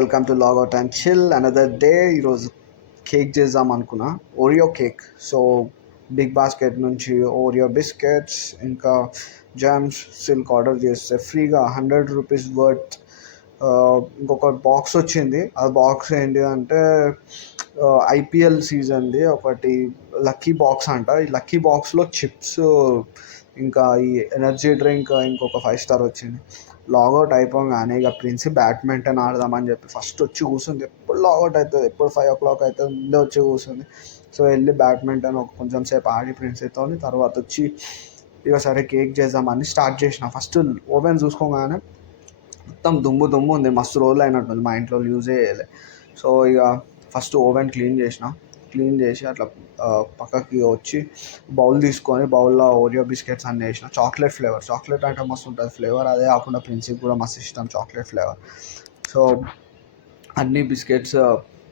Welcome to log out and chill another day. ఈరోజు cake చేద్దాం అనుకున్నా, Oreo cake. So Big Basket నుంచి Oreo biscuits ఇంకా జామ్స్ సిల్క్ ఆర్డర్ చేస్తే ఫ్రీగా 100 రూపీస్ వర్త్ ఇంకొక బాక్స్ వచ్చింది. ఆ బాక్స్ ఏంటి అంటే ఐపీఎల్ సీజన్ది ఒకటి లక్కీ బాక్స్ అంట. ఈ లక్కీ బాక్స్లో చిప్స్ ఇంకా ఈ ఎనర్జీ డ్రింక్ ఇంకొక 5 స్టార్ వచ్చింది. లాగౌట్ అయిపోగానే ఇక ప్రిన్స్ బ్యాడ్మింటన్ ఆడదామని చెప్పి ఫస్ట్ వచ్చి కూర్చుంది. ఎప్పుడు లాగౌట్ అవుతుంది, ఎప్పుడు 5 o'clock అవుతుంది, ముందే వచ్చి కూర్చుంది. సో వెళ్ళి బ్యాడ్మింటన్ ఒక కొంచెం సేపు ఆడి ప్రిన్స్తో, తర్వాత వచ్చి ఇక సరే కేక్ చేద్దామని స్టార్ట్ చేసిన. ఫస్ట్ ఓవెన్ చూసుకోగానే మొత్తం దుమ్ము దుమ్ము ఉంది, మస్తు రోజులు అయినట్టుంది, మా ఇంట్లో యూజే చేయలే. సో ఇక ఫస్ట్ ఓవెన్ క్లీన్ చేసి అట్లా పక్కకి వచ్చి బౌల్ తీసుకొని బౌల్లో ఓరియో బిస్కెట్స్ అన్నీ వేసిన. చాక్లెట్ ఫ్లేవర్, చాక్లెట్ అంటే మస్తు ఉంటుంది ఫ్లేవర్. అదే కాకుండా ప్రిన్స్కి కూడా మస్తు ఇష్టం చాక్లెట్ ఫ్లేవర్. సో అన్ని బిస్కెట్స్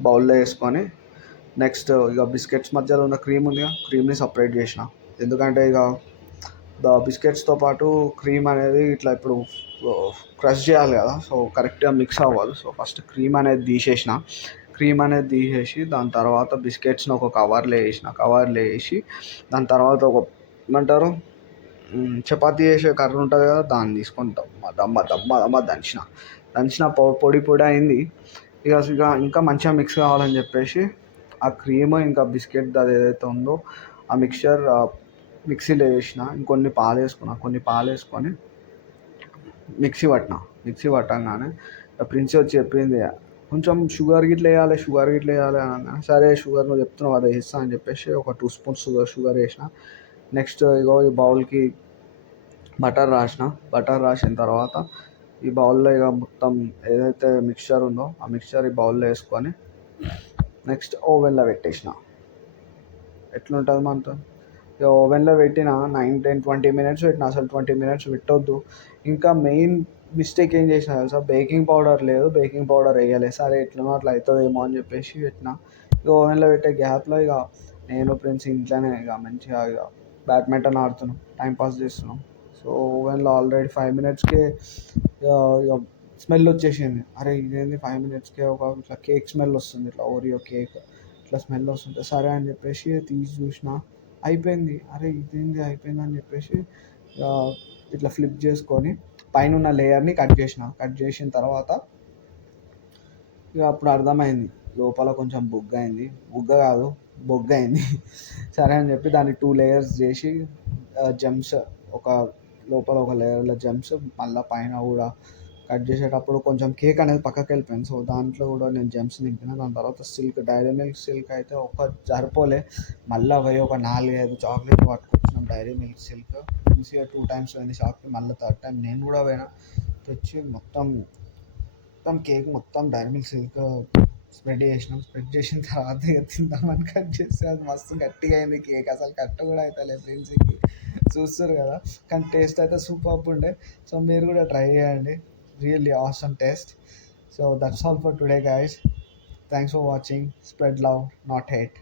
బౌల్లో వేసుకొని నెక్స్ట్ ఇక బిస్కెట్స్ మధ్యలో ఉన్న క్రీమ్ ఉంది, క్రీమ్ని సపరేట్ చేసిన. ఎందుకంటే ఇక బిస్కెట్స్తో పాటు క్రీమ్ అనేది ఇట్లా ఇప్పుడు క్రష్ చేయాలి కదా, సో కరెక్ట్గా మిక్స్ అవ్వాలి. సో ఫస్ట్ క్రీమ్ అనేది తీసేసి దాని తర్వాత బిస్కెట్స్ని ఒక కవర్లో వేసి దాని తర్వాత ఒక ఏమంటారు చపాతీ చేసే కర్ర ఉంటుంది కదా, దాన్ని తీసుకొని దమ్మ దంచిన పొడి అయింది. ఇంకా మంచిగా మిక్స్ కావాలని చెప్పేసి ఆ క్రీమ్ ఇంకా బిస్కెట్ అది ఏదైతే ఉందో ఆ మిక్సీలో వేసిన. ఇంకొన్ని పాలు వేసుకొని మిక్సీ పట్టంగానే ప్రిన్స్ వచ్చి చెప్పింది కొంచెం షుగర్ గిట్ల వేయాలి అనగా, సరే షుగర్ నువ్వు చెప్తున్నావు అదే వేస్తా అని చెప్పేసి ఒక 2 స్పూన్స్ షుగర్ వేసిన. నెక్స్ట్ ఇగో ఈ బౌల్కి బటర్ రాసిన తర్వాత ఈ బౌల్లో ఇక మొత్తం ఏదైతే మిక్చర్ ఉందో ఆ మిక్చర్ ఈ బౌల్లో వేసుకొని నెక్స్ట్ ఓవెన్లో పెట్టేసిన. ఎట్లుంటుంది మనతో ఇక ఓవెన్లో పెట్టిన 9, 10, 20 minutes పెట్టిన. అసలు 20 minutes పెట్టొద్దు. ఇంకా మెయిన్ మిస్టేక్ ఏం చేసిన తెలుసా, బేకింగ్ పౌడర్ వేయలేదు. సరే ఎట్లనో అట్లా అవుతుందేమో అని చెప్పేసి పెట్టిన. ఇక ఓవెన్లో పెట్టే గ్యాప్లో ఇక నేను ప్రిన్స్ ఇంట్లోనే ఇక మంచిగా ఇక బ్యాడ్మింటన్ ఆడుతున్నాం, టైంపాస్ చేస్తున్నాం. సో ఓవెన్లో ఆల్రెడీ 5 minutesకే ఇక స్మెల్ వచ్చేసింది. అరే ఇదేంది 5 minutesకే ఇట్లా కేక్ స్మెల్ వస్తుంది, ఇట్లా ఓరియో కేక్ ఇట్లా స్మెల్ వస్తుంది. సరే అని చెప్పేసి తీసి చూసిన, అయిపోయింది. అరే ఇదేంది అయిపోయింది అని చెప్పేసి ఇట్లా ఫ్లిప్ చేసుకొని పైన ఉన్న లేయర్ని కట్ చేసిన తర్వాత ఇక అప్పుడు అర్థమైంది లోపల కొంచెం బొగ్గ అయింది. సరే అని చెప్పి దాన్ని 2 layers చేసి జెమ్స్ లోపల ఒక లేయర్లో జెమ్స్, మళ్ళీ పైన కూడా కట్ చేసేటప్పుడు కొంచెం కేక్ అనేది పక్కకి వెళ్ళిపోయింది. సో దాంట్లో కూడా నేను జెమ్స్ నింపిన. దాని తర్వాత డైరీ మిల్క్ సిల్క్ అయితే సరిపోలే, మళ్ళీ పోయి ఒక 4-5 చాక్లెట్ పట్టుకొచ్చినాం డైరీ మిల్క్ సిల్క్. మంచిగా 2 times పోయింది షాప్కి, మళ్ళీ 3rd time నేను కూడా పోయినా. తెచ్చి మొత్తం కేక్ మొత్తం డైరీ మిల్క్ సిల్క్ స్ప్రెడ్ చేసిన తర్వాత ఇక తిందామని కట్ చేస్తే అది మస్తు గట్టిగా అయింది కేక్. అసలు కట్ కూడా అవుతలే ప్రిన్స్కి, చూస్తారు కదా. కానీ టేస్ట్ అయితే సూపర్ ఉండే. సో మీరు కూడా ట్రై చేయండి, really awesome taste. So that's all for today guys. Thanks for watching. Spread love, not hate.